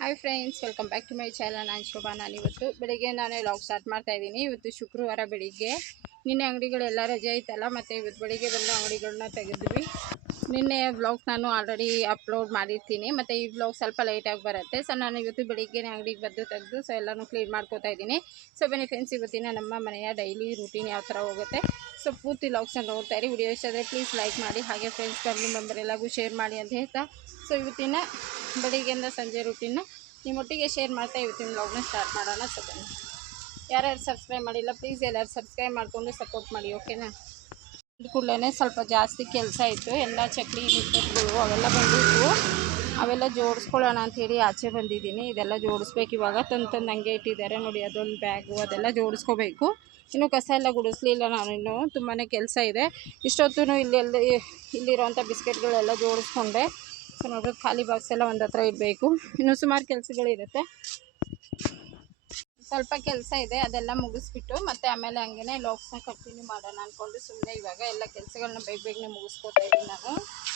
Hi friends welcome back to my channel ನಾನು ಶೋಭಾ ನಾನು ಇವತ್ತು ಬೆಳಿಗ್ಗೆ ನಾನೇ ಲಾಗ್ ಸ್ಟಾರ್ಟ್ ಮಾಡ್ತಾ ಇದ್ದೀನಿ. ಇವತ್ತು ಶುಕ್ರವಾರ ಬೆಳಿಗ್ಗೆ. ನಿನ್ನೆ ಅಂಗಡಿಗಳೆಲ್ಲ ರಜೆ ಐತಲ್ಲ ಮತ್ತು ಇವತ್ತು ಬೆಳಿಗ್ಗೆ ಬಂದು ಅಂಗಡಿಗಳನ್ನ ತೆಗೆದ್ವಿ. ನಿನ್ನೆ ಬ್ಲಾಗ್ ನಾನು ಆಲ್ರೆಡಿ ಅಪ್ಲೋಡ್ ಮಾಡಿರ್ತೀನಿ. ಮತ್ತು ಈ ಬ್ಲಾಗ್ ಸ್ವಲ್ಪ ಲೇಟಾಗಿ ಬರುತ್ತೆ. ಸೊ ನಾನು ಇವತ್ತು ಬೆಳಿಗ್ಗೆನೇ ಅಂಗಡಿಗೆ ಬಂದು ತೆಗೆದು ಸೊ ಎಲ್ಲನೂ ಕ್ಲೀನ್ ಮಾಡ್ಕೋತಾ ಇದ್ದೀನಿ. ಸೊ ಬನ್ನಿ ಫ್ರೆಂಡ್ಸ್ ಇವತ್ತಿನ ನಮ್ಮ ಮನೆಯ ಡೈಲಿ ರೂಟೀನ್ ಯಾವ ಥರ ಹೋಗುತ್ತೆ. ಸೊ ಪೂರ್ತಿ ಲಾಗ್ಸ್ನ ನೋಡ್ತಾ ಇರಿ. ವಿಡಿಯೋ ಇಷ್ಟ ಆದರೆ ಪ್ಲೀಸ್ ಲೈಕ್ ಮಾಡಿ. ಹಾಗೆ ಫ್ರೆಂಡ್ಸ್ ಫ್ಯಾಮಿಲಿ ಮೆಂಬರ್ ಎಲ್ಲರಿಗೂ ಶೇರ್ ಮಾಡಿ ಅಂತ ಹೇಳ್ತಾ. ಸೊ ಇವತ್ತಿನ ಬೆಳಿಗ್ಗೆಯಿಂದ ಸಂಜೆ ರುಟೀನ್ನ ನಿಮ್ಮೊಟ್ಟಿಗೆ ಶೇರ್ ಮಾಡ್ತಾ ಇವತ್ತಿನ ಲಾಗ್ನ ಸ್ಟಾರ್ಟ್ ಮಾಡೋಣ. ಸೊ ಬನ್ನಿ. ಯಾರ್ಯಾರು ಸಬ್ಸ್ಕ್ರೈಬ್ ಮಾಡಿಲ್ಲ ಪ್ಲೀಸ್ ಎಲ್ಲರೂ ಸಬ್ಸ್ಕ್ರೈಬ್ ಮಾಡಿಕೊಂಡು ಸಪೋರ್ಟ್ ಮಾಡಿ ಓಕೆನಾ ಕೂಡಲೇ ಸ್ವಲ್ಪ ಜಾಸ್ತಿ ಕೆಲಸ ಇತ್ತು. ಎಲ್ಲ ಚಕ್ಲಿ ನಿಪ್ಪಟ್ಟುಗಳು ಅವೆಲ್ಲ ಬಂದಿತ್ತು ಅವೆಲ್ಲ ಜೋಡಿಸ್ಕೊಳ್ಳೋಣ ಅಂಥೇಳಿ ಆಚೆ ಬಂದಿದ್ದೀನಿ. ಇದೆಲ್ಲ ಜೋಡಿಸ್ಬೇಕು. ಇವಾಗ ತಂದು ತಂದು ಹಂಗೆ ಇಟ್ಟಿದ್ದಾರೆ ನೋಡಿ, ಅದೊಂದು ಬ್ಯಾಗು, ಅದೆಲ್ಲ ಜೋಡಿಸ್ಕೋಬೇಕು. ಇನ್ನು ಕಸ ಎಲ್ಲ ಗುಡಿಸ್ಲಿಲ್ಲ ನಾನು ಇನ್ನೂ. ತುಂಬಾ ಕೆಲಸ ಇದೆ. ಇಷ್ಟೊತ್ತು ಇಲ್ಲಿ ಎಲ್ಲ ಇಲ್ಲಿರೋಂಥ ಬಿಸ್ಕೆಟ್ಗಳೆಲ್ಲ ಜೋಡಿಸ್ಕೊಂಡೆ. ಸೊ ನೋಡ್ರಿ, ಖಾಲಿ ಬಾಕ್ಸ್ ಎಲ್ಲ ಒಂದು ಹತ್ರ ಇಡಬೇಕು. ಇನ್ನು ಸುಮಾರು ಕೆಲಸಗಳಿರುತ್ತೆ. ಸ್ವಲ್ಪ ಕೆಲಸ ಇದೆ, ಅದೆಲ್ಲ ಮುಗಿಸ್ಬಿಟ್ಟು ಮತ್ತೆ ಆಮೇಲೆ ಹಂಗೇನೆ ಲಾಕ್ಸ್ನ ಕಂಟಿನ್ಯೂ ಮಾಡೋಣ ಅಂದ್ಕೊಂಡು ಸುಮ್ಮನೆ ಇವಾಗ ಎಲ್ಲ ಕೆಲಸಗಳನ್ನ ಬೇಗ ಬೇಗನೆ ಮುಗಿಸ್ಕೊತಾ ಇದ್ದೀನಿ ನಾನು.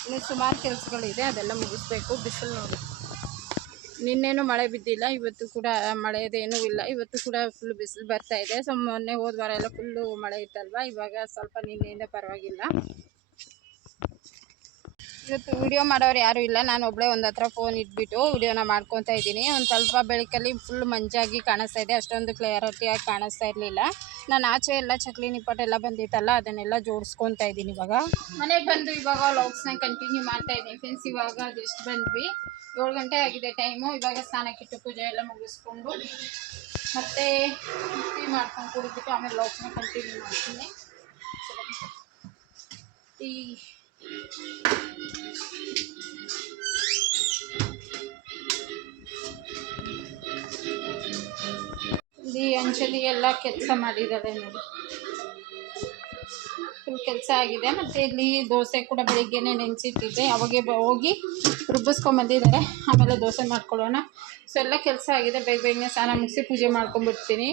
ಇನ್ನು ಸುಮಾರು ಕೆಲಸಗಳಿದೆ, ಅದೆಲ್ಲ ಮುಗಿಸ್ಬೇಕು. ಬಿಸಿಲು ನೋಡಿ. ನಿನ್ನೇನು ಮಳೆ ಬಿದ್ದಿಲ್ಲ, ಇವತ್ತು ಕೂಡ ಮಳೆದೇನೂ ಇಲ್ಲ. ಇವತ್ತು ಕೂಡ ಫುಲ್ ಬಿಸಿಲು ಬರ್ತಾ ಇದೆ. ಸೊ ಮೊನ್ನೆ ಹೋದ ವಾರ ಎಲ್ಲ ಫುಲ್ಲು ಮಳೆ ಇತ್ತಲ್ವ? ಇವಾಗ ಸ್ವಲ್ಪ ನಿನ್ನೆಯಿಂದ ಪರವಾಗಿಲ್ಲ. ಇವತ್ತು ವಿಡಿಯೋ ಮಾಡೋರು ಯಾರೂ ಇಲ್ಲ. ನಾನು ಒಬ್ಬಳೇ ಒಂದು ಹತ್ರ ಫೋನ್ ಇಟ್ಬಿಟ್ಟು ವಿಡಿಯೋನ ಮಾಡ್ಕೊತಾ ಇದ್ದೀನಿ. ಒಂದು ಸ್ವಲ್ಪ ಬೆಳಕಲ್ಲಿ ಫುಲ್ ಮಂಜಾಗಿ ಕಾಣಿಸ್ತಾ ಇದೆ. ಅಷ್ಟೊಂದು ಕ್ಲಿಯರಿಟಿಯಾಗಿ ಕಾಣಿಸ್ತಾ ಇರಲಿಲ್ಲ. ನಾನು ಆಚೆ ಎಲ್ಲ ಚಕ್ಲಿ ನಿಪ್ಪಟ್ಟೆಲ್ಲ ಬಂದಿತ್ತಲ್ಲ, ಅದನ್ನೆಲ್ಲ ಜೋಡಿಸ್ಕೊತಾ ಇದ್ದೀನಿ ಇವಾಗ. ಮನೆಗೆ ಬಂದು ಇವಾಗ ಲಾಗ್ಸ್ನ ಕಂಟಿನ್ಯೂ ಮಾಡ್ತಾ ಇದ್ದೀನಿ ಫ್ರೆಂಡ್ಸ್ ಇವಾಗ ಜಸ್ಟ್ ಬಂದ್ವಿ? ಏಳು ಗಂಟೆ ಆಗಿದೆ ಟೈಮು ಇವಾಗ ಸ್ನಾನಕ್ಕಿಟ್ಟು ಪೂಜೆ ಎಲ್ಲ ಮುಗಿಸ್ಕೊಂಡು ಮತ್ತೆ ಟೀ ಮಾಡ್ಕೊಂಡು ಕುಡಿದ್ಬಿಟ್ಟು ಆಮೇಲೆ ಲಾಗ್ಸ್ನ ಕಂಟಿನ್ಯೂ ಮಾಡ್ತೀನಿ. ಟೀ ಇಲ್ಲಿ ಅಂಜಲಿ ಎಲ್ಲ ಕೆಲಸ ಮಾಡಿದ್ದಾರೆ ನೋಡಿ. ಫುಲ್ ಕೆಲಸ ಆಗಿದೆ ಮತ್ತು ಇಲ್ಲಿ ದೋಸೆ ಕೂಡ ಬೆಳಿಗ್ಗೆನೆ ನೆನೆಸಿಟ್ಟಿದ್ದೆ. ಅವಾಗೆ ಹೋಗಿ ರುಬ್ಬಿಸ್ಕೊಂಬಂದಿದ್ದಾರೆ ಆಮೇಲೆ ದೋಸೆ ಮಾಡ್ಕೊಳ್ಳೋಣ. ಸೊ ಎಲ್ಲ ಕೆಲಸ ಆಗಿದೆ. ಬೇಗ ಬೇಗನೆ ಸ್ನಾನ ಮುಗಿಸಿ ಪೂಜೆ ಮಾಡ್ಕೊಂಡ್ಬಿಡ್ತೀನಿ.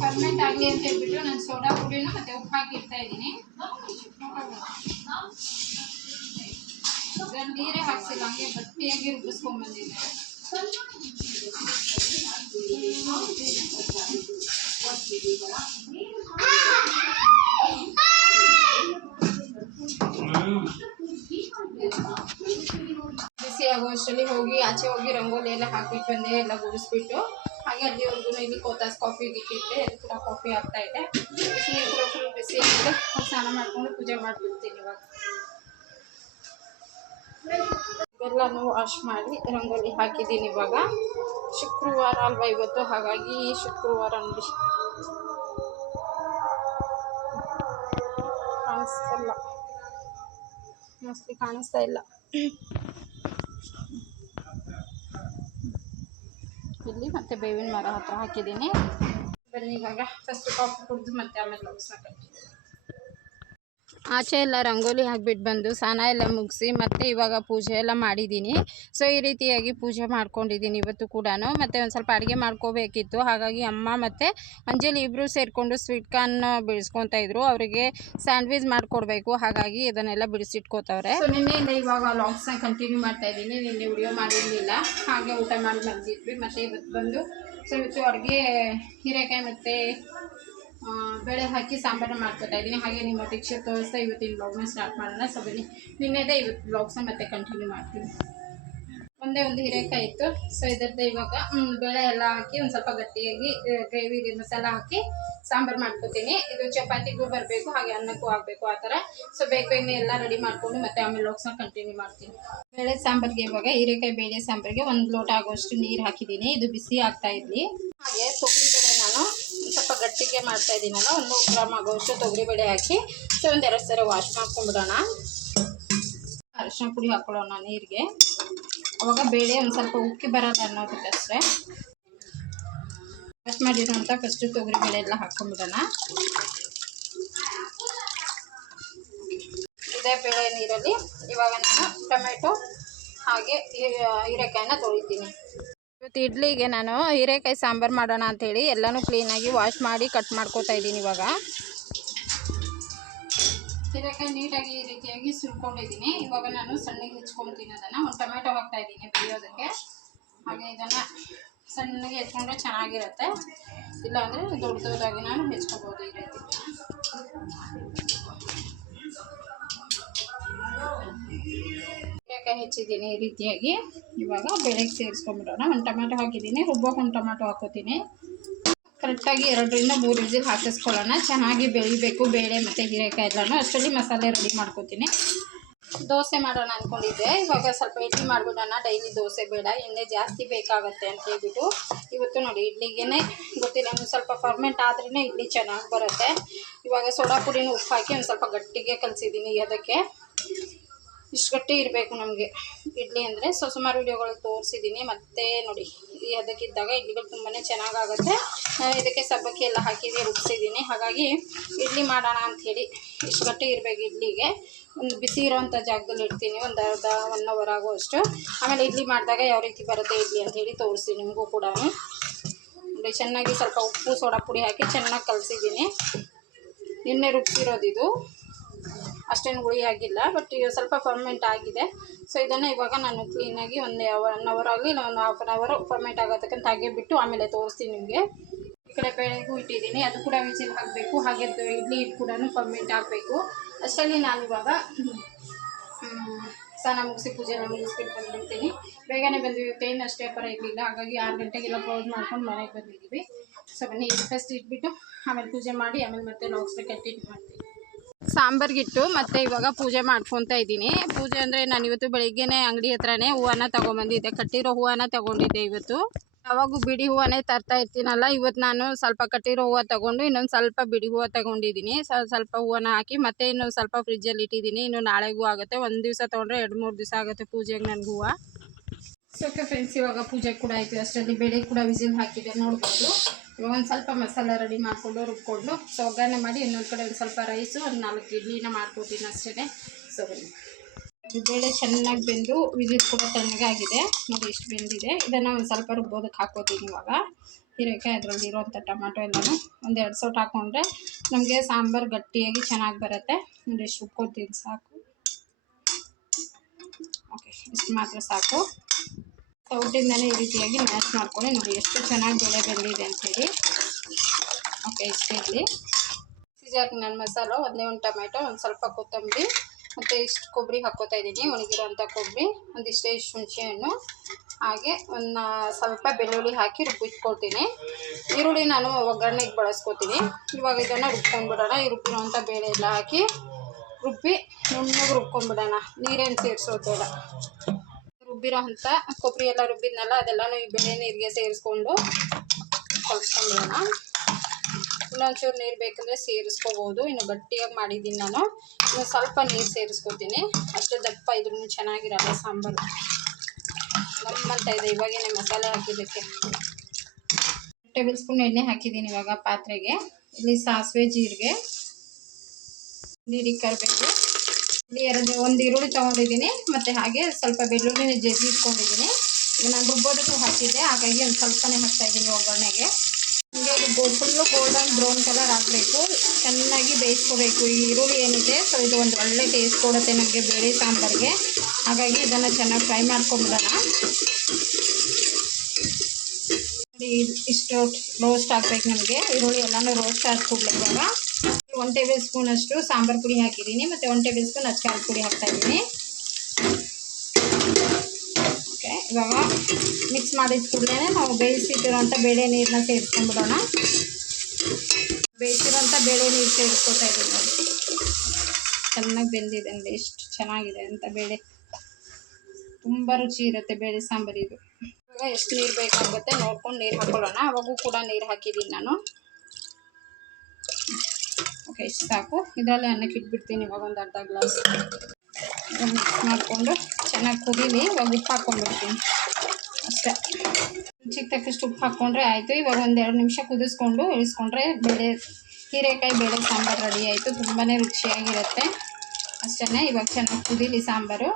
ಫರ್ಮೆಂಟ್ ಆಗಲಿ ಅಂತ ಹೇಳ್ಬಿಟ್ಟು ನಾನು ಸೋಡಾ ಪುಡಿನ ಮತ್ತು ಉಪ್ಪು ಹಾಕಿರ್ತಾ ಇದ್ದೀನಿ. ಇದ್ರಲ್ಲಿ ನೀರೇ ಹಾಕ್ಸಿಲ್ಲ, ಹಂಗೆ ಗಟ್ಟಿಯಾಗಿ ರುಬ್ಬಿಸ್ಕೊಂಡ್ಬಂದಿದ್ದೆ ಬಿಸಿ ಆಗೋ ಅಷ್ಟರಲ್ಲಿ ಹೋಗಿ ಆಚೆ ಹೋಗಿ ರಂಗೋಲಿ ಎಲ್ಲ ಹಾಕ್ಬಿಟ್ಟು ಬಂದೆ, ಎಲ್ಲ ಗುಡಿಸ್ಬಿಟ್ಟು. ಹಾಗೆ ಅಲ್ಲಿವರೆಗೂ ಇಲ್ಲಿ ಕೋತಾಸ್ ಕಾಫಿ ಇಟ್ಟಿದ್ದೆ ಅದು ಕೂಡ ಕಾಫಿ ಆಗ್ತಾ ಇದೆ. ಬಿಸಿನೀರು ಕೂಡ ಫುಲ್ ಬಿಸಿ ಆಗಿದೆ ಸ್ನಾನ ಮಾಡ್ಕೊಂಡು ಪೂಜೆ ಮಾಡಿಬಿಡ್ತೀನಿ ಇವಾಗ. ಇವೆಲ್ಲನೂ ವಾಶ್ ಮಾಡಿ ರಂಗೋಲಿ ಹಾಕಿದ್ದೀನಿ ಇವಾಗ. ಶುಕ್ರವಾರ ಅಲ್ವಾ ಇವತ್ತು, ಹಾಗಾಗಿ ಶುಕ್ರವಾರ ನೋಡಿ. ಕಾಣಿಸ್ತಲ್ಲ ಮಸ್ತಿ ಕಾಣಿಸ್ತಾ ಇಲ್ಲ. ಇಲ್ಲಿ ಮತ್ತೆ ಬೇವಿನ ಮರ ಹತ್ರ ಹಾಕಿದ್ದೀನಿ. ಬನ್ನಿ ಇವಾಗ ಫಸ್ಟ್ ಕಾಫಿ ಕುಡಿದು ಮತ್ತೆ ಆಮೇಲೆ ಕಂಟಿನ್ಯೂ ಆಚೆ ಎಲ್ಲ ರಂಗೋಲಿ ಹಾಕ್ಬಿಟ್ಟು ಬಂದು ಸ್ನಾನ ಎಲ್ಲ ಮುಗಿಸಿ ಮತ್ತೆ ಇವಾಗ ಪೂಜೆ ಎಲ್ಲ ಮಾಡಿದ್ದೀನಿ. ಸೊ ಈ ರೀತಿಯಾಗಿ ಪೂಜೆ ಮಾಡ್ಕೊಂಡಿದ್ದೀನಿ ಇವತ್ತು ಕೂಡ ಮತ್ತೆ ಒಂದು ಸ್ವಲ್ಪ ಅಡುಗೆ ಮಾಡ್ಕೋಬೇಕಿತ್ತು. ಹಾಗಾಗಿ ಅಮ್ಮ ಮತ್ತು ಅಂಜಲಿ ಇಬ್ಬರು ಸೇರಿಕೊಂಡು ಸ್ವೀಟ್ ಕಾರ್ನ್ ಬಿಡಿಸ್ಕೊತಾ ಇದ್ರು. ಅವರಿಗೆ ಸ್ಯಾಂಡ್ವಿಚ್ ಮಾಡಿಕೊಡ್ಬೇಕು. ಹಾಗಾಗಿ ಇದನ್ನೆಲ್ಲ ಬಿಡಿಸಿಟ್ಕೋತವ್ರೆ. ಸೊ ನಿನ್ನೆಯಿಂದ ಇವಾಗ ಲಾಗ್ಸ್ನ ಕಂಟಿನ್ಯೂ ಮಾಡ್ತಾ ಇದ್ದೀನಿ. ನಿನ್ನೆ ವಿಡಿಯೋ ಮಾಡಿರಲಿಲ್ಲ. ಹಾಗೆ ಊಟ ಮಾಡಿ ಬಂದಿದ್ವಿ ಮತ್ತು ಇವತ್ತು ಬಂದು ಸೊ ಅಡುಗೆ, ಹೀರೆಕಾಯಿ ಮತ್ತು ಬೇಳೆ ಹಾಕಿ ಸಾಂಬಾರು ಮಾಡ್ಕೊತಾ ಇದ್ದೀನಿ. ಹಾಗೆ ನಿಮ್ಮ ಟಿಕ್ಷರ್ ತೋರಿಸ್ತಾ ಇವತ್ತಿನ ಬ್ಲಾಗ್ನ ಸ್ಟಾರ್ಟ್ ಮಾಡೋಣ. ಸೊ ಬನ್ನಿ, ನಿನ್ನೆದೇ ಇವತ್ತು ಬ್ಲಾಗ್ಸ್ನ ಮತ್ತೆ ಕಂಟಿನ್ಯೂ ಮಾಡ್ತೀನಿ. ಒಂದೇ ಒಂದು ಹೀರೆಕಾಯಿ ಇತ್ತು. ಸೊ ಇದರದ್ದು ಇವಾಗ ಬೇಳೆ ಎಲ್ಲ ಹಾಕಿ ಒಂದು ಸ್ವಲ್ಪ ಗಟ್ಟಿಯಾಗಿ ಗ್ರೇವಿ ಮಸಾಲ ಹಾಕಿ ಸಾಂಬಾರು ಮಾಡ್ಕೊತೀನಿ. ಇದು ಚಪಾತಿಗೂ ಬರಬೇಕು, ಹಾಗೆ ಅನ್ನಕ್ಕೂ ಆಗಬೇಕು ಆ ಥರ. ಸೊ ಬೇಗ ಬೇಗನೆ ಎಲ್ಲ ರೆಡಿ ಮಾಡಿಕೊಂಡು ಮತ್ತೆ ಆಮೇಲೆ ಲೋಕ್ಸ್ನ ಕಂಟಿನ್ಯೂ ಮಾಡ್ತೀನಿ. ಬೇಳೆ ಸಾಂಬಾರಿಗೆ ಇವಾಗ ಹೀರೆಕಾಯಿ, ಬೇಳೆ ಸಾಂಬಾರಿಗೆ ಒಂದು ಲೋಟ ಆಗುವಷ್ಟು ನೀರು ಹಾಕಿದ್ದೀನಿ. ಇದು ಬಿಸಿ ಆಗ್ತಾ ಇರಲಿ. ಹಾಗೆ ತೊಗರಿಬೇಳೆ ಒಂದ್ ಗಟ್ಟಿಗೆ ಮಾಡ್ತಾ ಇದ್ದೀನಲ್ಲ ಒಂದು ನೂರು ಗ್ರಾಮ್ ತೊಗರಿ ತೊಗರಿಬೇಳೆ ಹಾಕಿ ಸೊ ಒಂದೆರಡು ಸರಿ ವಾಶ್ ಮಾಡ್ಕೊಂಡ್ಬಿಡೋಣ. ಅರಿಶಿನ ಪುಡಿ ಹಾಕೊಳ್ಳೋಣ ನೀರಿಗೆ. ಅವಾಗ ಬೇಳೆ ಒಂದು ಸ್ವಲ್ಪ ಉಕ್ಕಿ ಬರೋಲ್ಲ ಅನ್ನೋದಕ್ಕಷ್ಟೇ ವಾಶ್ ಮಾಡಿರೋಂಥ ಫಸ್ಟು ತೊಗರಿಬೇಳೆ ಎಲ್ಲ ಹಾಕೊಂಡ್ಬಿಡೋಣ. ಇದೇ ಬೇಳೆ ನೀರಲ್ಲಿ ಇವಾಗ ನಾನು ಟೊಮೆಟೊ ಹಾಗೆ ಹೀರೆಕಾಯಿನ ತೊಳಿತೀನಿ. ಇವತ್ತು ಇಡ್ಲಿಗೆ ನಾನು ಹೀರೆಕಾಯಿ ಸಾಂಬಾರು ಮಾಡೋಣ ಅಂಥೇಳಿ ಎಲ್ಲನೂ ಕ್ಲೀನಾಗಿ ವಾಶ್ ಮಾಡಿ ಕಟ್ ಮಾಡ್ಕೋತಾ ಇದ್ದೀನಿ ಇವಾಗ. ಹೀರೆಕಾಯಿ ನೀಟಾಗಿ ಈ ರೀತಿಯಾಗಿ ಸುಲ್ಕೊಂಡಿದ್ದೀನಿ ಇವಾಗ ನಾನು ಸಣ್ಣಗೆ ಹೆಚ್ಕೊಳ್ತೀನಿ ಅದನ್ನು ಒಂದು ಟೊಮೆಟೊ ಹಾಕ್ತಾ ಇದ್ದೀನಿ ಬೇಯೋದಕ್ಕೆ ಹಾಗೆ ಇದನ್ನು ಸಣ್ಣಗೆ ಹೆಚ್ಕೊಂಡ್ರೆ ಚೆನ್ನಾಗಿರುತ್ತೆ. ಇಲ್ಲಾಂದರೆ ದೊಡ್ಡ ದೊಡ್ಡದಾಗಿ ನಾನು ಹೆಚ್ಕೋಬೋದು ಈ ರೀತಿ. ಹೀರೆಕಾಯಿ ಹೆಚ್ಚಿದ್ದೀನಿ ಈ ರೀತಿಯಾಗಿ. ಇವಾಗ ಬೆಳಗ್ಗೆ ಸೇರಿಸ್ಕೊಂಡ್ಬಿಡೋಣ ಒಂದು ಟೊಮೆಟೊ ಹಾಕಿದ್ದೀನಿ. ರುಬ್ಬೋಕೆ ಒಂದು ಟೊಮೆಟೊ ಹಾಕೋತೀನಿ. ಕರೆಕ್ಟಾಗಿ ಎರಡರಿಂದ ಮೂರು ವಿಸಿಲ್ ಹಾಕಿಸ್ಕೊಳ್ಳೋಣ. ಚೆನ್ನಾಗಿ ಬೆಳಿಬೇಕು. ಬೇಳೆ ಮತ್ತು ಹೀರೆಕಾಯಿ ಎಲ್ಲನೂ. ಅಷ್ಟರಲ್ಲಿ ಮಸಾಲೆ ರೆಡಿ ಮಾಡ್ಕೋತೀನಿ. ದೋಸೆ ಮಾಡೋಣ ಅಂದ್ಕೊಂಡಿದ್ದೆ ಇವಾಗ ಸ್ವಲ್ಪ ಇಡ್ಲಿ ಮಾಡಿಬಿಡೋಣ. ಡೈಲಿ ದೋಸೆ ಬೇಡ. ಎಣ್ಣೆ ಜಾಸ್ತಿ ಬೇಕಾಗುತ್ತೆ ಅಂತ ಹೇಳ್ಬಿಟ್ಟು ಇವತ್ತು ನೋಡಿ ಇಡ್ಲಿಗೆ ಗೊತ್ತಿಲ್ಲ. ಒಂದು ಸ್ವಲ್ಪ ಫರ್ಮೆಂಟ್ ಆದ್ರೇ ಇಡ್ಲಿ ಚೆನ್ನಾಗಿ ಬರುತ್ತೆ. ಇವಾಗ ಸೋಡಾ ಪುಡಿನ ಉಪ್ಪು ಹಾಕಿ ಒಂದು ಸ್ವಲ್ಪ ಗಟ್ಟಿಗೆ ಕಲಿಸಿದ್ದೀನಿ ಅದಕ್ಕೆ. ಇಷ್ಟು ಗಟ್ಟಿ ಇರಬೇಕು ನಮಗೆ. ಇಡ್ಲಿ ಅಂದರೆ ಸೊ, ಸುಮಾರು ವಿಡಿಯೋಗಳು ತೋರಿಸಿದ್ದೀನಿ ಮತ್ತೆ ನೋಡಿ, ಈ ಅದಕ್ಕಿದ್ದಾಗ ಇಡ್ಲಿಗಳು ತುಂಬಾ ಚೆನ್ನಾಗಾಗುತ್ತೆ. ನಾನು ಇದಕ್ಕೆ ಸಬ್ಬಕ್ಕಿ ಎಲ್ಲ ಹಾಕಿದೆ ರುಬ್ಸಿದ್ದೀನಿ ಹಾಗಾಗಿ ಇಡ್ಲಿ ಮಾಡೋಣ ಅಂಥೇಳಿ ಇಷ್ಟು ಗಟ್ಟಿ ಇರಬೇಕು ಇಡ್ಲಿಗೆ. ಒಂದು ಬಿಸಿ ಇರೋವಂಥ ಜಾಗದಲ್ಲಿ ಇಡ್ತೀನಿ. ಒಂದು ಅರ್ಧ ಒನ್ ಅವರ್ ಆಗುವಷ್ಟು. ಆಮೇಲೆ ಇಡ್ಲಿ ಮಾಡಿದಾಗ ಯಾವ ರೀತಿ ಬರುತ್ತೆ ಇಡ್ಲಿ ಅಂಥೇಳಿ ತೋರಿಸ್ತೀನಿ ನಿಮಗೂ ಕೂಡ ನೋಡಿ, ಚೆನ್ನಾಗಿ ಸ್ವಲ್ಪ ಉಪ್ಪು, ಸೋಡಾ ಪುಡಿ ಹಾಕಿ ಚೆನ್ನಾಗಿ ಕಲಸಿದ್ದೀನಿ ನಿನ್ನೆ ರುಬ್ಸಿರೋದಿದು ಅಷ್ಟೇನು ಹುಳಿ ಆಗಿಲ್ಲ ಬಟ್ ಈಗ ಸ್ವಲ್ಪ ಫರ್ಮೆಂಟ್ ಆಗಿದೆ. ಸೊ ಇದನ್ನು ಇವಾಗ ನಾನು ಕ್ಲೀನಾಗಿ ಒಂದು ಒನ್ ಅವರ್ ಆಗಲಿ ಒಂದು ಹಾಫ್ ಆನ್ ಅವರು ಫರ್ಮೆಂಟ್ ಆಗೋದಕ್ಕಂತ ಹಾಗೆ ಬಿಟ್ಟು ಆಮೇಲೆ ತೋರಿಸ್ತೀನಿ ನಿಮಗೆ. ಈ ಕಡೆ ಬೆಳೆಗೂ ಇಟ್ಟಿದ್ದೀನಿ, ಅದು ಕೂಡ ವಿಸಿಲ್ ಹಾಕಬೇಕು. ಹಾಗೆ ಇಡ್ಲಿ ಹಿಟ್ಟು ಕೂಡ ಫರ್ಮೆಂಟ್ ಆಗಬೇಕು. ಅಷ್ಟರಲ್ಲಿ ನಾನು ಇವಾಗ ಸ್ನಾನ ಮುಗಿಸಿ ಪೂಜೆ ಮುಗಿಸ್ಬಿಟ್ಟು ಬಂದ್ಬಿಡ್ತೀನಿ. ಬೇಗನೆ ಬಂದಿವಿ ಪೇನ್ ಅಷ್ಟೇ ಪರ ಇರಲಿಲ್ಲ. ಹಾಗಾಗಿ ಆರು ಗಂಟೆಗೆಲ್ಲ ಕ್ಲೋಸ್ ಮಾಡ್ಕೊಂಡು ಮನೆಗೆ ಬಂದಿದ್ದೀವಿ. ಸೊ ಬನ್ನಿ ಫಸ್ಟ್ ಇಟ್ಬಿಟ್ಟು ಆಮೇಲೆ ಪೂಜೆ ಮಾಡಿ ಆಮೇಲೆ ಮತ್ತೆ ಲಾಕ್ಸ್ನ ಕಂಟಿನ್ಯೂ ಮಾಡ್ತೀನಿ ಸಾಂಬಾರ್ಗಿಟ್ಟು ಮತ್ತೆ ಇವಾಗ ಪೂಜೆ ಮಾಡ್ಕೊತಾ ಇದ್ದೀನಿ. ಪೂಜೆ ಅಂದರೆ ನಾನು ಇವತ್ತು ಬೆಳಿಗ್ಗೆನೆ ಅಂಗಡಿ ಹತ್ರನೇ ಹೂವನ್ನ ತಗೊಂಬಂದಿದ್ದೆ. ಕಟ್ಟಿರೋ ಹೂವನ್ನ ತಗೊಂಡಿದ್ದೆ ಇವತ್ತು. ಯಾವಾಗೂ ಬಿಡಿ ಹೂವನೇ ತರ್ತಾ ಇರ್ತೀನಲ್ಲ, ಇವತ್ತು ನಾನು ಸ್ವಲ್ಪ ಕಟ್ಟಿರೋ ಹೂವು ತಗೊಂಡು ಇನ್ನೊಂದು ಸ್ವಲ್ಪ ಬಿಡಿ ಹೂವು ತಗೊಂಡಿದ್ದೀನಿ. ಸ್ವಲ್ಪ ಹೂವನ್ನ ಹಾಕಿ ಮತ್ತೆ ಇನ್ನೊಂದು ಸ್ವಲ್ಪ ಫ್ರಿಜ್ಜಲ್ಲಿ ಇಟ್ಟಿದ್ದೀನಿ. ಇನ್ನು ನಾಳೆಗೂ ಆಗುತ್ತೆ. ಒಂದು ದಿವಸ ತೊಗೊಂಡ್ರೆ ಎರಡು ಮೂರು ದಿವಸ ಆಗುತ್ತೆ ಪೂಜೆಗೆ ನನಗೆ ಹೂವು. ಸೊ ಫ್ರೆಂಡ್ಸ್ ಇವಾಗ ಪೂಜೆ ಕೂಡ ಆಯಿತು. ಅಷ್ಟರಲ್ಲಿ ಬೆಳೆ ಕೂಡ ವಿಸಿಲ್ ಹಾಕಿದೆ. ನೋಡ್ಬೋದು. ಒಂದು ಸ್ವಲ್ಪ ಮಸಾಲ ರೆಡಿ ಮಾಡಿಕೊಂಡು ರುಬ್ಕೊಂಡು ಸೊ ಒಗ್ಗರಣೆ ಮಾಡಿ ಇನ್ನೊಂದು ಕಡೆ ಒಂದು ಸ್ವಲ್ಪ ರೈಸು ಒಂದು ನಾಲ್ಕು ಇಡ್ಲಿನ ಮಾಡ್ಕೊತೀನಿ ಅಷ್ಟೇ ಸೊ ಬೇಳೆ ಚೆನ್ನಾಗಿ ಬೆಂದು ವಿದ್ಯುತ್ ಕೂಡ ತಣ್ಣಗಾಗಿದೆ ನೋಡಿ ಇಷ್ಟು ಬೆಂದಿದೆ. ಇದನ್ನು ಒಂದು ಸ್ವಲ್ಪ ರುಬ್ಬೋದಕ್ಕೆ ಹಾಕೋತೀನಿ ಇವಾಗ. ಹೀರೆಕಾಯಿ ಅದರಲ್ಲಿ ಇರೋವಂಥ ಟೊಮಾಟೊ ಎಲ್ಲನೂ ಒಂದು ಎರಡು ಸೌಟ್ ಹಾಕ್ಕೊಂಡ್ರೆ ನಮಗೆ ಸಾಂಬಾರು ಗಟ್ಟಿಯಾಗಿ ಚೆನ್ನಾಗಿ ಬರುತ್ತೆ. ನೋಡಿ ಇಷ್ಟು ರುಬ್ಕೊತೀನಿ ಸಾಕು. ಓಕೆ, ಇಷ್ಟು ಮಾತ್ರ ಸಾಕು. ಸೌಟಿಂದನೇ ಈ ರೀತಿಯಾಗಿ ಮ್ಯಾಚ್ ಮಾಡ್ಕೊಳ್ಳಿ ನೋಡಿ ಎಷ್ಟು ಚೆನ್ನಾಗಿ ಬೆಳೆ ಬೆಂದಿದೆ ಅಂಥೇಳಿ ಓಕೆ, ಇಷ್ಟೇ ಇರಲಿ ಸೀಜರ್ಗೆ ನನ್ನ ಮಸಾಲ, ಒಂದೇ ಒಂದು ಟೊಮೆಟೊ, ಒಂದು ಸ್ವಲ್ಪ ಕೊತ್ತಂಬರಿ, ಮತ್ತು ಇಷ್ಟು ಕೊಬ್ಬರಿ ಹಾಕ್ಕೋತಾ ಇದ್ದೀನಿ. ಒಣಗಿರೋಂಥ ಕೊಬ್ಬರಿ, ಒಂದಿಷ್ಟೇ ಇಷ್ಟು ಹುಣಸೆಹಣ್ಣು ಹಾಗೆ ಒಂದು ಸ್ವಲ್ಪ ಬೆಳ್ಳುಳ್ಳಿ ಹಾಕಿ ರುಬ್ಬಿಟ್ಕೊಳ್ತೀನಿ. ಈರುಳ್ಳಿ ನಾನು ಒಗ್ಗರಣೆಗೆ ಬಳಸ್ಕೊತೀನಿ. ಇವಾಗ ಇದನ್ನು ರುಬ್ಕೊಂಡ್ಬಿಡೋಣ. ಈ ರುಬ್ಬಿರೋಂಥ ಬೇಳೆ ಎಲ್ಲ ಹಾಕಿ ರುಬ್ಬಿ, ನುಣ್ಣಗೆ ರುಬ್ಕೊಂಡ್ಬಿಡೋಣ. ನೀರೇನು ಸೇರಿಸೋದು ಬೇಡ. ರುಬ್ಬಿರೋ ಅಂಥ ಕೊಬ್ಬರಿ ಎಲ್ಲ ರುಬ್ಬಿದ್ನಲ್ಲ, ಅದೆಲ್ಲನೂ ಈ ಬೆಳೆ ನೀರಿಗೆ ಸೇರಿಸ್ಕೊಂಡು ಕಲ್ಸ್ಕೊಂಡ್ಬಿಡೋಣ ಇನ್ನೊಂಚೂರು ನೀರು ಬೇಕಂದರೆ ಸೇರಿಸ್ಕೋಬೋದು. ಇನ್ನು ಗಟ್ಟಿಯಾಗಿ ಮಾಡಿದ್ದೀನಿ ನಾನು. ಇನ್ನು ಸ್ವಲ್ಪ ನೀರು ಸೇರಿಸ್ಕೋತೀನಿ. ಅಷ್ಟು ದಪ್ಪ ಇದ್ರೂ ಚೆನ್ನಾಗಿರಲ್ಲ ಸಾಂಬಾರು. ನಮ್ಮಂತ ಇದೆ, ಇವಾಗೇನೆ ಮಸಾಲೆ ಹಾಕಿದ್ದಕ್ಕೆ. ಟೇಬಲ್ ಸ್ಪೂನ್ ಎಣ್ಣೆ ಹಾಕಿದ್ದೀನಿ ಇವಾಗ ಪಾತ್ರೆಗೆ. ಇಲ್ಲಿ ಸಾಸಿವೆ, ಜೀರಿಗೆ, ನೀರಿಗೆ ಕರಿಬೇಕು ಎರಡು, ಒಂದು ಈರುಳ್ಳಿ ತೊಗೊಂಡಿದ್ದೀನಿ. ಮತ್ತು ಹಾಗೆ ಸ್ವಲ್ಪ ಬೆಳ್ಳುಳ್ಳಿನ ಜಜ್ಜಿ ಇಟ್ಕೊಂಡಿದ್ದೀನಿ. ಈಗ ನಾನು ರುಬ್ಬೋದಕ್ಕೂ ಹಾಕಿದ್ದೆ ಹಾಗಾಗಿ ಒಂದು ಸ್ವಲ್ಪನೇ ಹಾಕ್ತಾ ಇದ್ದೀನಿ ಒಗ್ಗರಣೆಗೆ. ಹೀಗೆ ಫುಲ್ಲು ಗೋಲ್ಡನ್ ಬ್ರೌನ್ ಕಲರ್ ಆಗಬೇಕು. ಚೆನ್ನಾಗಿ ಬೇಯಿಸ್ಕೋಬೇಕು. ಈ ಈರುಳ್ಳಿ ಏನಿದೆ ಸೊ ಇದು ಒಂದು ಒಳ್ಳೆ ಟೇಸ್ಟ್ ಕೊಡುತ್ತೆ ನಮಗೆ ಬೇಳೆ ಸಾಂಬಾರಿಗೆ. ಹಾಗಾಗಿ ಇದನ್ನು ಚೆನ್ನಾಗಿ ಫ್ರೈ ಮಾಡ್ಕೊಂಬಿಡೋಣ. ಇಷ್ಟು ರೋಸ್ಟ್ ಆಗ್ಬೇಕು ನಮಗೆ. ಈರುಳ್ಳಿ ಎಲ್ಲನೂ ರೋಸ್ಟ್ ಆದ ಒನ್ ಟೇಬಲ್ ಸ್ಪೂನಷ್ಟು ಸಾಂಬಾರು ಪುಡಿ ಹಾಕಿದ್ದೀನಿ, ಮತ್ತು ಒನ್ ಟೇಬಲ್ ಸ್ಪೂನ್ ಅಚ್ಕಾರದ ಪುಡಿ ಹಾಕ್ತಾ ಇದ್ದೀನಿ. ಓಕೆ, ಇವಾಗ ಮಿಕ್ಸ್ ಮಾಡಿದ ಕೂಡಲೇ ನಾವು ಬೇಯಿಸಿಟ್ಟಿರೋಂಥ ಬೇಳೆ ನೀರನ್ನ ಸೇರಿಸ್ಕೊಂಡ್ಬಿಡೋಣ ಬೇಯಿಸಿರೋಂಥ ಬೇಳೆ ನೀರು ಸೇರಿಸ್ಕೊತಾ ಇದ್ದೀನಿ ನೋಡಿ. ಚೆನ್ನಾಗಿ ಬೆಂದಿದೆ ಅಂದರೆ ಎಷ್ಟು ಚೆನ್ನಾಗಿದೆ ಅಂತ ಬೇಳೆ. ತುಂಬ ರುಚಿ ಇರುತ್ತೆ ಬೇಳೆ ಸಾಂಬಾರು ಇದು. ಇವಾಗ ಎಷ್ಟು ನೀರು ಬೇಕಾಗುತ್ತೆ ನೋಡ್ಕೊಂಡು ನೀರು ಹಾಕೊಳ್ಳೋಣ. ಅವಾಗೂ ಕೂಡ ನೀರು ಹಾಕಿದ್ದೀನಿ ನಾನು. ಓಕೆ ಇಷ್ಟು ಸಾಕು. ಇದರಲ್ಲಿ ಅನ್ನಕ್ಕೆ ಇಟ್ಬಿಡ್ತೀನಿ, ಇವಾಗ ಒಂದು ಅರ್ಧ ಗ್ಲಾಸ್. ಮಿಕ್ಸ್ ಮಾಡಿಕೊಂಡು ಚೆನ್ನಾಗಿ ಕುದೀಲಿ, ಇವಾಗ ಉಪ್ಪು ಹಾಕ್ಕೊಂಡ್ಬಿಡ್ತೀನಿ. ಅಷ್ಟೇ. ಚಿಕ್ಕ ತಕ್ಕಷ್ಟು ಉಪ್ಪು ಹಾಕ್ಕೊಂಡ್ರೆ ಆಯಿತು. ಇವಾಗ ಒಂದು ಎರಡು ನಿಮಿಷ ಕುದಿಸ್ಕೊಂಡು ಇಳಿಸ್ಕೊಂಡ್ರೆ ಬೇಳೆ, ಹೀರೆಕಾಯಿ ಬೇಳೆ ಸಾಂಬಾರು ರೆಡಿ ಆಯಿತು. ತುಂಬಾ ರುಚಿಯಾಗಿರುತ್ತೆ. ಅಷ್ಟೇ ಇವಾಗ ಚೆನ್ನಾಗಿ ಕುದೀಲಿ ಸಾಂಬಾರು.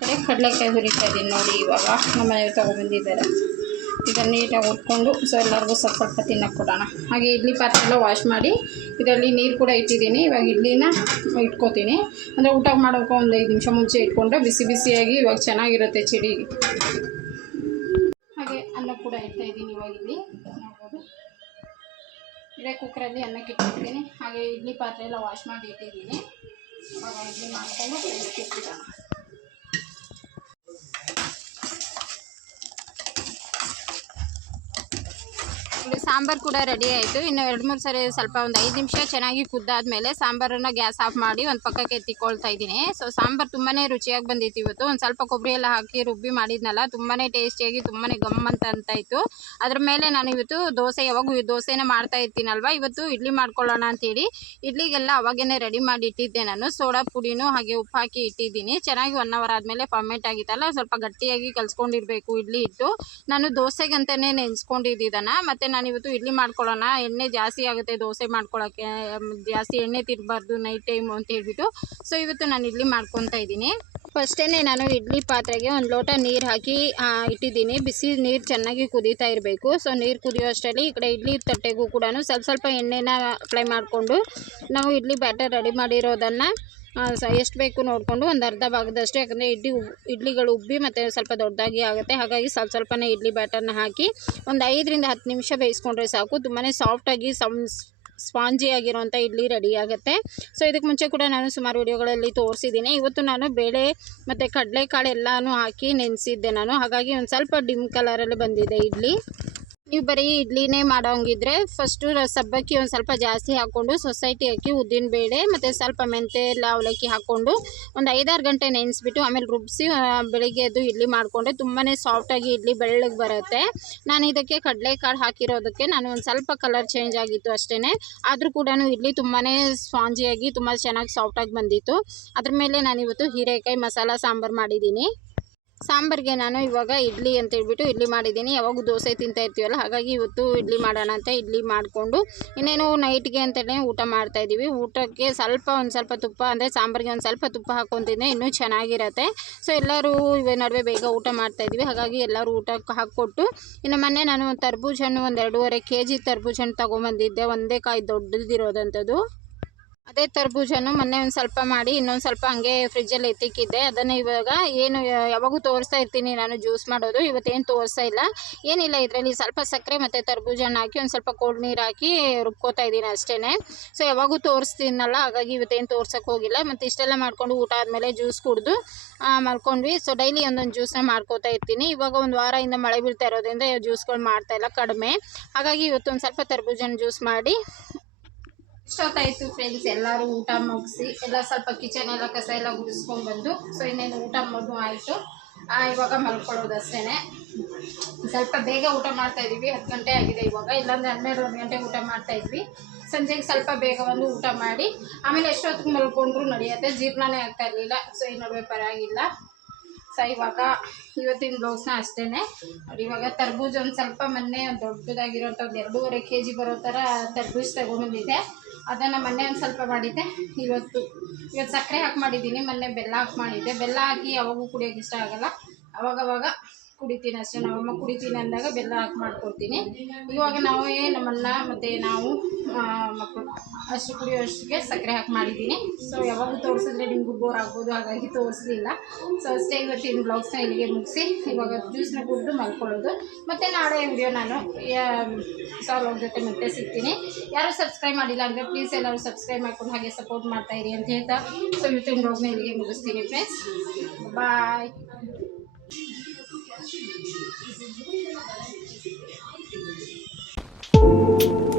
ಕಡೆ ಕಡಲೆಕಾಯಿ ಹುರಿತಾ ಇದ್ದೀನಿ ನೋಡಿ, ಇವಾಗ. ನಮ್ಮ ಮನೆಯವ್ರು ತೊಗೊಬಂದಿದ್ದಾರೆ ಇದನ್ನು ನೀಟಾಗಿ ಉಟ್ಕೊಂಡು ಸೊ ಎಲ್ಲರಿಗೂ ಸ್ವಲ್ಪ ಸ್ವಲ್ಪ ತಿನ್ನಕ್ಕೆ ಕೊಡೋಣ. ಹಾಗೆ ಇಡ್ಲಿ ಪಾತ್ರೆ ಎಲ್ಲ ವಾಶ್ ಮಾಡಿ ಇದರಲ್ಲಿ ನೀರು ಕೂಡ ಇಟ್ಟಿದ್ದೀನಿ. ಇವಾಗ ಇಡ್ಲಿನ ಇಟ್ಕೋತೀನಿ. ಅಂದರೆ ಊಟ ಮಾಡೋಕೆ ಒಂದು ಐದು ನಿಮಿಷ ಮುಂಚೆ ಇಟ್ಕೊಂಡ್ರೆ ಬಿಸಿ ಬಿಸಿಯಾಗಿ ಇವಾಗ ಚೆನ್ನಾಗಿರುತ್ತೆ ಚಿಡಿ. ಹಾಗೆ ಅನ್ನ ಕೂಡ ಇಡ್ತಾ ಇದ್ದೀನಿ ಇವಾಗ ಇಲ್ಲಿ. ನೋಡ್ಬೋದು. ಇದೇ ಕುಕ್ಕರಲ್ಲಿ ಅನ್ನಕ್ಕೆ ಇಟ್ಟಿರ್ತೀನಿ ಹಾಗೆ ಇಡ್ಲಿ ಪಾತ್ರೆ ಎಲ್ಲ ವಾಶ್ ಮಾಡಿ ಇಟ್ಟಿದ್ದೀನಿ. ಇವಾಗ ಇಡ್ಲಿ ಮಾಡಿಕೊಂಡು ಇಟ್ಬಿಡೋಣ ಸಾಂಬಾರು ಕೂಡ ರೆಡಿ ಆಯಿತು. ಇನ್ನು ಎರಡು ಮೂರು ಸರಿ ಸ್ವಲ್ಪ ಒಂದು ಐದು ನಿಮಿಷ ಚೆನ್ನಾಗಿ ಕುದ್ದಾದ್ಮೇಲೆ ಸಾಂಬಾರನ್ನು ಗ್ಯಾಸ್ ಆಫ್ ಮಾಡಿ ಒಂದು ಪಕ್ಕಕ್ಕೆ ಎತ್ತಿಕೊಳ್ತಾ ಇದ್ದೀನಿ. ಸೊ ಸಾಂಬಾರು ತುಂಬಾ ರುಚಿಯಾಗಿ ಬಂದಿತ್ತು ಇವತ್ತು. ಒಂದು ಸ್ವಲ್ಪ ಕೊಬ್ಬರಿ ಎಲ್ಲ ಹಾಕಿ ರುಬ್ಬಿ ಮಾಡಿದ್ನಲ್ಲ ತುಂಬಾ ಟೇಸ್ಟಿಯಾಗಿ ತುಂಬಾ ಗಮ್ಮಂತ ಅಂತ ಅಂತ ಇತ್ತು ಅದ್ರ ಮೇಲೆ ನಾನು ಇವತ್ತು ದೋಸೆ ಯಾವಾಗೂ ದೋಸೆನ ಮಾಡ್ತಾ ಇರ್ತೀನಲ್ವ? ಇವತ್ತು ಇಡ್ಲಿ ಮಾಡ್ಕೊಳ್ಳೋಣ ಅಂತೇಳಿ ಇಡ್ಲಿಗೆಲ್ಲ ಅವಾಗೇನೆ ರೆಡಿ ಮಾಡಿ ಇಟ್ಟಿದ್ದೆ ನಾನು. ಸೋಡಾ ಪುಡಿನೂ ಹಾಗೆ ಉಪ್ಪು ಹಾಕಿ ಇಟ್ಟಿದ್ದೀನಿ. ಚೆನ್ನಾಗಿ ಒನ್ ಅವರ್ ಆದಮೇಲೆ ಫರ್ಮೆಂಟ್ ಆಗಿತ್ತಲ್ಲ, ಸ್ವಲ್ಪ ಗಟ್ಟಿಯಾಗಿ ಕಲ್ಸ್ಕೊಂಡಿರಬೇಕು ಇಡ್ಲಿ ಇಟ್ಟು ನಾನು ದೋಸೆಗಂತಲೇ ನೆನೆಸ್ಕೊಂಡಿದ್ದಿದ್ದಾನ ಮತ್ತು ನಾನು ಇಡ್ಲಿ ಮಾಡ್ಕೊಳ್ಳೋಣ, ಎಣ್ಣೆ ಜಾಸ್ತಿ ಆಗುತ್ತೆ ದೋಸೆ ಮಾಡ್ಕೊಳ್ಳೋಕ್ಕೆ ಜಾಸ್ತಿ ಎಣ್ಣೆ ತಿನ್ನಬಾರ್ದು ನೈಟ್ ಟೈಮು ಅಂತ ಹೇಳ್ಬಿಟ್ಟು. ಸೊ ಇವತ್ತು ನಾನು ಇಡ್ಲಿ ಮಾಡ್ಕೊತಾ ಇದ್ದೀನಿ. ಫಸ್ಟೇ ನಾನು ಇಡ್ಲಿ ಪಾತ್ರೆಗೆ ಒಂದು ಲೋಟ ನೀರು ಹಾಕಿ ಇಟ್ಟಿದ್ದೀನಿ. ಬಿಸಿ ನೀರು ಚೆನ್ನಾಗಿ ಕುದೀತಾ ಇರಬೇಕು. ಸೊ ನೀರು ಕುದಿಯೋ ಅಷ್ಟರಲ್ಲಿ ಈ ಕಡೆ ಇಡ್ಲಿ ತಟ್ಟೆಗೂ ಕೂಡ ಸ್ವಲ್ಪ ಸ್ವಲ್ಪ ಎಣ್ಣೆನ ಅಪ್ಲೈ ಮಾಡಿಕೊಂಡು, ನಾವು ಇಡ್ಲಿ ಬ್ಯಾಟರ್ ರೆಡಿ ಮಾಡಿರೋದನ್ನು ಎಷ್ಟು ಬೇಕು ನೋಡಿಕೊಂಡು ಒಂದು ಅರ್ಧ ಭಾಗದಷ್ಟು, ಯಾಕಂದರೆ ಇಡ್ಲಿ ಇಡ್ಲಿಗಳು ಉಬ್ಬಿ ಮತ್ತು ಸ್ವಲ್ಪ ದೊಡ್ಡದಾಗಿ ಆಗುತ್ತೆ. ಹಾಗಾಗಿ ಸ್ವಲ್ಪ ಸ್ವಲ್ಪನೇ ಇಡ್ಲಿ ಬ್ಯಾಟರ್ನ ಹಾಕಿ ಒಂದು ಐದರಿಂದ ಹತ್ತು ನಿಮಿಷ ಬೇಯಿಸ್ಕೊಂಡ್ರೆ ಸಾಕು. ತುಂಬಾ ಸಾಫ್ಟಾಗಿ ಸಮ್, ಸ್ಪಾಂಜಿ ಆಗಿರುವಂಥ ಇಡ್ಲಿ ರೆಡಿ ಆಗುತ್ತೆ. ಸೊ ಇದಕ್ಕೆ ಮುಂಚೆ ಕೂಡ ನಾನು ಸುಮಾರು ವಿಡಿಯೋಗಳಲ್ಲಿ ತೋರಿಸಿದ್ದೀನಿ. ಇವತ್ತು ನಾನು ಬೇಳೆ ಮತ್ತು ಕಡಲೆಕಾಳು ಎಲ್ಲನೂ ಹಾಕಿ ನೆನೆಸಿದ್ದೆ ನಾನು. ಹಾಗಾಗಿ ಒಂದು ಸ್ವಲ್ಪ ಡಿಮ್ ಕಲರಲ್ಲಿ ಬಂದಿದೆ ಇಡ್ಲಿ. ನೀವು ಬರೀ ಇಡ್ಲಿನೇ ಮಾಡೋಂಗಿದ್ರೆ ಫಸ್ಟು ಸಬ್ಬಕ್ಕಿ ಒಂದು ಸ್ವಲ್ಪ ಜಾಸ್ತಿ ಹಾಕ್ಕೊಂಡು ಸೊಸೈಟಿ ಅಕ್ಕಿ, ಉದ್ದಿನ ಬೇಳೆ ಮತ್ತು ಸ್ವಲ್ಪ ಮೆಂತೆ ಎಲ್ಲ ಅವಲಕ್ಕಿ ಹಾಕ್ಕೊಂಡು ಒಂದು ಐದಾರು ಗಂಟೆ ನೆನೆಸ್ಬಿಟ್ಟು ಆಮೇಲೆ ರುಬ್ಬಿಸಿ ಬೆಳಿಗ್ಗೆ ಎದ್ದು ಇಡ್ಲಿ ಮಾಡಿಕೊಂಡ್ರೆ ತುಂಬಾ ಸಾಫ್ಟಾಗಿ ಇಡ್ಲಿ ಬೆಳ್ಳಗೆ ಬರುತ್ತೆ. ನಾನು ಇದಕ್ಕೆ ಕಡಲೆಕಾಳು ಹಾಕಿರೋದಕ್ಕೆ ನಾನು ಒಂದು ಸ್ವಲ್ಪ ಕಲರ್ ಚೇಂಜ್ ಆಗಿತ್ತು ಅಷ್ಟೇ ಆದರೂ ಕೂಡ ಇಡ್ಲಿ ತುಂಬಾ ಸ್ಪಾಂಜಿಯಾಗಿ ತುಂಬ ಚೆನ್ನಾಗಿ ಸಾಫ್ಟಾಗಿ ಬಂದಿತ್ತು. ಅದ್ರ ಮೇಲೆ ನಾನು ಇವತ್ತು ಹೀರೆಕಾಯಿ ಮಸಾಲ ಸಾಂಬಾರು ಮಾಡಿದ್ದೀನಿ. ಸಾಂಬಾರಿಗೆ ನಾನು ಇವಾಗ ಇಡ್ಲಿ ಅಂತ ಹೇಳ್ಬಿಟ್ಟು ಇಡ್ಲಿ ಮಾಡಿದ್ದೀನಿ. ಯಾವಾಗ ದೋಸೆ ತಿಂತಾ ಇರ್ತೀವಲ್ಲ, ಹಾಗಾಗಿ ಇವತ್ತು ಇಡ್ಲಿ ಮಾಡೋಣ ಅಂತ ಇಡ್ಲಿ ಮಾಡಿಕೊಂಡು ಇನ್ನೇನು ನೈಟ್ಗೆ ಅಂತಲೇ ಊಟ ಮಾಡ್ತಾ ಇದ್ದೀವಿ. ಊಟಕ್ಕೆ ಸ್ವಲ್ಪ ಒಂದು ಸ್ವಲ್ಪ ತುಪ್ಪ, ಅಂದರೆ ಸಾಂಬಾರಿಗೆ ಒಂದು ಸ್ವಲ್ಪ ತುಪ್ಪ ಹಾಕ್ಕೊತಿದ್ದೆ ಇನ್ನೂ ಚೆನ್ನಾಗಿರತ್ತೆ. ಸೊ ಎಲ್ಲರೂ ಇವ ನಡುವೆ ಬೇಗ ಊಟ ಮಾಡ್ತಾ ಇದ್ವಿ ಹಾಗಾಗಿ ಎಲ್ಲರೂ ಊಟಕ್ಕೆ ಹಾಕ್ಕೊಟ್ಟು ಇನ್ನು ಮೊನ್ನೆ ನಾನು ತರ್ಬೂಜ ಹಣ್ಣು ಒಂದು ಎರಡೂವರೆ ಕೆ ಜಿ ತರ್ಬೂಜ ಹಣ್ಣು ತೊಗೊಂಬಂದಿದ್ದೆ. ಒಂದೇ ಕಾಯಿ ದೊಡ್ಡದಿರೋದಂಥದ್ದು ಅದೇ ತರ್ಬೂಜನು ಮೊನ್ನೆ ಒಂದು ಸ್ವಲ್ಪ ಮಾಡಿ, ಇನ್ನೊಂದು ಸ್ವಲ್ಪ ಹಂಗೆ ಫ್ರಿಜ್ಜಲ್ಲಿ ಎತ್ತಿಕ್ಕಿದ್ದೆ. ಅದನ್ನು ಇವಾಗ ಏನು ಯಾವಾಗೂ ತೋರಿಸ್ತಾ ಇರ್ತೀನಿ ನಾನು ಜ್ಯೂಸ್ ಮಾಡೋದು. ಇವತ್ತೇನು ತೋರಿಸ್ತಾ ಇಲ್ಲ. ಏನಿಲ್ಲ ಇದರಲ್ಲಿ ಸ್ವಲ್ಪ ಸಕ್ಕರೆ ಮತ್ತು ತರ್ಬೂಜ ಹಾಕಿ, ಒಂದು ಸ್ವಲ್ಪ ಕೋಲ್ಡ್ ನೀರು ಹಾಕಿ ರುಬ್ಕೋತಾ ಇದ್ದೀನಿ ಅಷ್ಟೇ ಸೊ ಯಾವಾಗೂ ತೋರಿಸ್ತೀನಲ್ಲ, ಹಾಗಾಗಿ ಇವತ್ತೇನು ತೋರ್ಸೋಕೆ ಹೋಗಿಲ್ಲ. ಮತ್ತು ಇಷ್ಟೆಲ್ಲ ಮಾಡ್ಕೊಂಡು ಊಟ ಆದಮೇಲೆ ಜ್ಯೂಸ್ ಕುಡಿದು ಮಲ್ಕೊಂಡ್ವಿ. ಸೊ ಡೈಲಿ ಒಂದೊಂದು ಜ್ಯೂಸ್ನ ಮಾಡ್ಕೋತಾ ಇರ್ತೀನಿ. ಇವಾಗ ಒಂದು ವಾರದಿಂದ ಮಳೆ ಬೀಳ್ತಾ ಇರೋದ್ರಿಂದ ಜ್ಯೂಸ್ಗಳು ಮಾಡ್ತಾಯಿಲ್ಲ ಕಡಿಮೆ. ಹಾಗಾಗಿ ಇವತ್ತೊಂದು ಸ್ವಲ್ಪ ತರ್ಬೂಜನ ಜ್ಯೂಸ್ ಮಾಡಿ ಇಷ್ಟೊತ್ತಾಯಿತು ಫ್ರೆಂಡ್ಸ್ ಎಲ್ಲರೂ ಊಟ ಮುಗಿಸಿ, ಎಲ್ಲ ಸ್ವಲ್ಪ ಕಿಚನ್ ಎಲ್ಲ ಕಸ ಎಲ್ಲ ಗುಡಿಸ್ಕೊಂಡು ಬಂದು ಸೊ ಇನ್ನೇನು ಊಟ ಮಗು ಆಯಿತು. ಇವಾಗ ಮಲ್ಕೊಳ್ಳೋದು ಅಷ್ಟೇ ಸ್ವಲ್ಪ ಬೇಗ ಊಟ ಮಾಡ್ತಾ ಇದ್ದೀವಿ, ಹತ್ತು ಗಂಟೆ ಆಗಿದೆ ಇವಾಗ. ಇಲ್ಲಾಂದರೆ ಹನ್ನೆರಡು, ಒಂದು ಗಂಟೆ ಊಟ ಮಾಡ್ತಾ ಇದ್ವಿ. ಸಂಜೆಗೆ ಸ್ವಲ್ಪ ಬೇಗ ಒಂದು ಊಟ ಮಾಡಿ, ಆಮೇಲೆ ಎಷ್ಟೊತ್ತಿಗೆ ಮಲ್ಕೊಂಡ್ರು ನಡೆಯುತ್ತೆ. ಜೀರ್ಣನೇ ಆಗ್ತಾ ಇರಲಿಲ್ಲ ಸೊ ಈ ನಡುವೆ ಪರವಾಗಿಲ್ಲ. ಸೊ ಇವಾಗ ಇವತ್ತಿನ ಬ್ಲೌಸ್ನ ಅಷ್ಟೇ ಇವಾಗ ತರ್ಬೂಜ ಒಂದು ಸ್ವಲ್ಪ ಮೊನ್ನೆ ಒಂದು ದೊಡ್ಡದಾಗಿರೋಂಥ ಒಂದು ಎರಡೂವರೆ ಕೆ ಜಿ ಬರೋ ಥರ ತರ್ಬೂಜ ತಗೊಂಬಂದಿದ್ದೆ ಅದನ್ನು ಮೊನ್ನೆ ಒಂದು ಸ್ವಲ್ಪ ಮಾಡಿದ್ದೆ. ಇವತ್ತು ಇವತ್ತು ಸಕ್ಕರೆ ಹಾಕಿ ಮಾಡಿದ್ದೀನಿ. ಮೊನ್ನೆ ಬೆಲ್ಲ ಹಾಕಿ ಮಾಡಿದ್ದೆ. ಬೆಲ್ಲ ಹಾಕಿ ಯಾವಾಗೂ ಕುಡಿಯೋಕ್ಕೆ ಇಷ್ಟ ಆಗೋಲ್ಲ. ಅವಾಗವಾಗ ಕುಡಿತೀನಿ ಅಷ್ಟೇ ನಮ್ಮಮ್ಮ ಕುಡಿತೀನಿ ಅಂದಾಗ ಬೆಲ್ಲ ಹಾಕಿ ಮಾಡ್ಕೊಡ್ತೀನಿ. ಇವಾಗ ನಾವೇ ನಮ್ಮನ್ನ ಮತ್ತು ನಾವು ಮಕ್ಕಳು ಅಷ್ಟು ಕುಡಿಯೋಷ್ಟಕ್ಕೆ ಸಕ್ಕರೆ ಹಾಕಿ ಮಾಡಿದ್ದೀನಿ. ಸೊ ಯಾವಾಗೂ ತೋರಿಸಿದ್ರೆ ನಿಮಗೂ ಬೋರ್ ಆಗ್ಬೋದು, ಹಾಗಾಗಿ ತೋರಿಸ್ಲಿಲ್ಲ. ಸೊ ಅಷ್ಟೇ ಇವತ್ತಿನ ಬ್ಲೌಸ್ನ ಇಲ್ಲಿಗೆ ಮುಗಿಸಿ, ಇವಾಗ ಜ್ಯೂಸ್ನ ಕುಡಿದು ಮಲ್ಕೊಳ್ಳೋದು. ಮತ್ತು ನಾಳೆ ವಿಡಿಯೋ ನಾನು ಸಾಲ್ ಜೊತೆ ಮತ್ತೆ ಸಿಗ್ತೀನಿ. ಯಾರು ಸಬ್ಸ್ಕ್ರೈಬ್ ಮಾಡಿಲ್ಲ ಅಂದರೆ ಪ್ಲೀಸ್ ಎಲ್ಲರೂ ಸಬ್ಸ್ಕ್ರೈಬ್ ಮಾಡ್ಕೊಂಡು ಹಾಗೆ ಸಪೋರ್ಟ್ ಮಾಡ್ತಾಯಿರಿ ಅಂತ ಹೇಳ್ತಾ ಸೊ ಇವತ್ತಿನ ಬ್ಲೌಸ್ನ ಇಲ್ಲಿಗೆ ಮುಗಿಸ್ತೀನಿ ಫ್ರೆಂಡ್ಸ್ ಬಾಯ್ you.